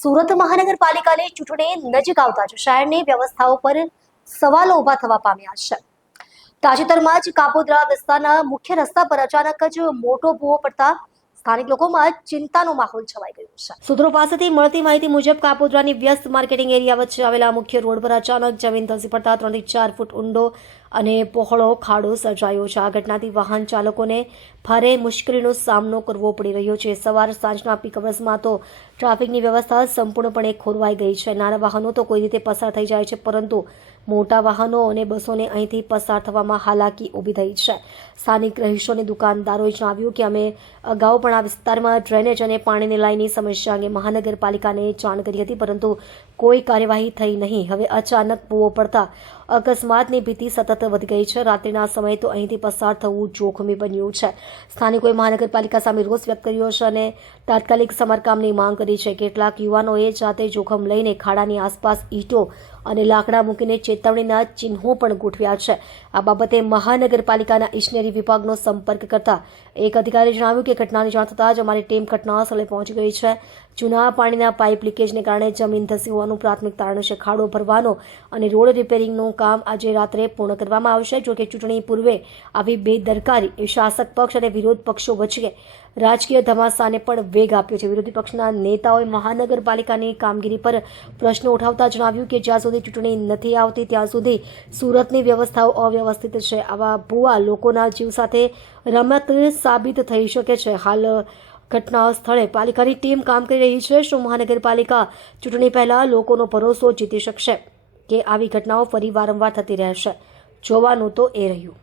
સુરત મહાનગરપાલિકાની ચૂંટણી નજીક આવતા જ શહેરની વ્યવસ્થાઓ પર સવાલો ઊભા થવા પામ્યા છે। તાજેતરમાં જ કાપોદ્રા વિસ્તારના મુખ્ય રસ્તા પર અચાનક જ મોટો ભૂવો પડતા સ્થાનિક લોકોમાં ચિંતાનો માહોલ છવાઈ ગયો છે। સૂત્રો પાસેથી મળતી માહિતી મુજબ કાપોદ્રાની વ્યસ્ત માર્કેટિંગ એરિયા વચ્ચે આવેલા મુખ્ય રોડ પર અચાનક જમીન ધસી પડતા 3 થી 4 ફૂટ ઊંડો અને પહોળો ખાડો સર્જાયો છે। આ ઘટનાથી વાહન ચાલકોને ભારે મુશ્કેલીનો સામનો કરવો પડી રહ્યો છે। સવાર સાંજના પીક અવર્સમાં તો ટ્રાફિકની વ્યવસ્થા સંપૂર્ણપણે ખોરવાઈ ગઈ છે। નાના વાહનો તો કોઈ રીતે પસાર થઈ જાય છે, પરંતુ મોટા વાહનો અને બસોને અહીંથી પસાર થવામાં હાલાકી ઊભી થઈ છે। સ્થાનિક રહીશો અને દુકાનદારોએ જણાવ્યું કે અમે અગાઉ પણ આ વિસ્તારમાં ડ્રેનેજ અને પાણીની લાઇનની સમસ્યા અંગે મહાનગરપાલિકાને જાણ કરી હતી, પરંતુ કોઈ કાર્યવાહી થઈ નહીં। હવે અચાનક ભૂવો પડતા અકસ્માતની ભીતિ સતત વધી ગઈ છે। રાત્રિના સમયે તો અહીંથી પસાર થવું જોખમી બન્યું છે। સ્થાનિકોએ મહાનગરપાલિકા સામે રોષ વ્યક્ત કર્યો છે અને તાત્કાલિક સમારકામની માંગ કરી છે। કેટલાક યુવાનોએ જાતે જોખમ લઈને ખાડાની આસપાસ ઈંટો અને લાકડા મૂકીને ચેતવણીના ચિહ્નો પણ ગોઠવ્યા છે। આ બાબતે મહાનગરપાલિકાના ઇજનેરી વિભાગનો સંપર્ક કરતા એક અધિકારીએ જણાવ્યું કે ઘટનાની જાણ થતાં જ અમારી ટીમ ઘટના સ્થળે પહોંચી ગઈ છે। જૂના પાણીના પાઇપ લીકેજને કારણે જમીન ધસી હોવાનું પ્રાથમિક તારણ છે। ખાડો ભરવાનો અને રોડ રિપેરિંગનું કામ આજે રાત્રે પૂર્ણ કરવામાં આવશે। જોકે ચૂંટણી પૂર્વે આવી બેદરકારી એ શાસક પક્ષ અને વિરોધ પક્ષો વચ્ચે રાજકીય ધમાસાને પણ વેગ આપ્યો છે। વિરોધી પક્ષના નેતાઓએ મહાનગરપાલિકાની કામગીરી પર પ્રશ્નો ઉઠાવતા જણાવ્યું કે જ્યાં સુધી ચૂંટણી નથી આવતી ત્યાં સુધી સુરતની વ્યવસ્થાઓ અવ્યવસ્થિત છે। આવા ભૂવા લોકોના જીવ સાથે રમત સાબિત થઈ શકે છે। હાલ ઘટના સ્થળે પાલિકાની ટીમ કામ કરી રહી છે। શું મહાનગરપાલિકા ચૂંટણી પહેલા લોકોનો ભરોસો જીતી શકશે કે આવી ઘટનાઓ ફરી વારંવાર થતી રહેશે? જોવાનું તો એ રહ્યું।